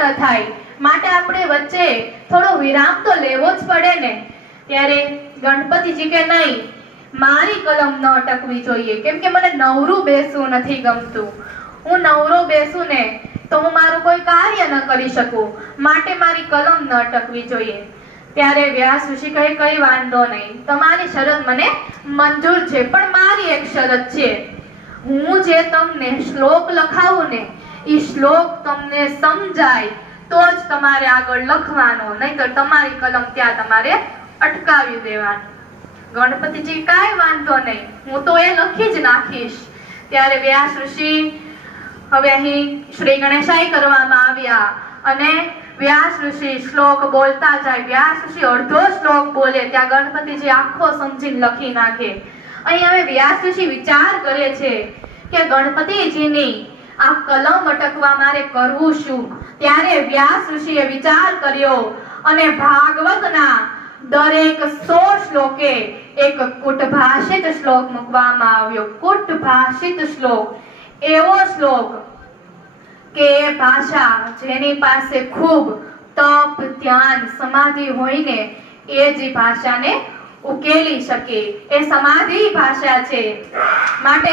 ન થાય, માટે આપણે વચ્ચે થોડો વિરામ તો લેવો જ પડે ને. ત્યારે ગણપતિજી કે નહીં, મારી કલમ ન અટકવી જોઈએ, કેમ કે મને નવરું બેસવું નથી ગમતું. હું નવરો બેસું ને તો હું મારું કોઈ કાર્ય ન કરી શકું, માટે મારી કલમ ન અટકવી જોઈએ. ત્યારે વ્યાસ ઋષિ કહે, કઈ વાંધો નહીં, તમારી શરત મને મંજૂર છે, પણ મારી એક શરત છે. હું જે તમને શ્લોક લખાવું ને, એ શ્લોક તમને સમજાય તો જ તમારે આગળ લખવાનો, નહીંતર તમારી કલમ ત્યાં તમારે અટકાવી દેવાની. ગણપતિજી કાંઈ વાંધો નહીં, હું તો એ લખી જ નાખીશ. ત્યારે વ્યાસ ઋષિ હવે અહીં શ્રી ગણેશાય કરવામાં આવ્યા અને વ્યાસ ઋષિ શ્લોક બોલતા જાય. વ્યાસ ઋષિ અડધો શ્લોક બોલે ત્યાં ગણપતિજી આખો સમજીને લખી નાખે. અહીં હવે વ્યાસ ઋષિ વિચાર કરે છે કે ગણપતિજીની આ કલમ અટકવા મારે કરવું શું. ત્યારે વ્યાસ ઋષિએ વિચાર કર્યો અને ભાગવતના દરેક 100 શ્લોકે એક કુટભાષિત શ્લોક મૂકવામાં આવ્યો. કુટભાષિત શ્લોક, એવો શ્લોક કે ભાષા જેની પાસે ખૂબ તપ, ધ્યાન, સમાધિ હોય ને એ જ ભાષાને ઉકેલી શકે. એ સમાધિ ભાષા છે. માટે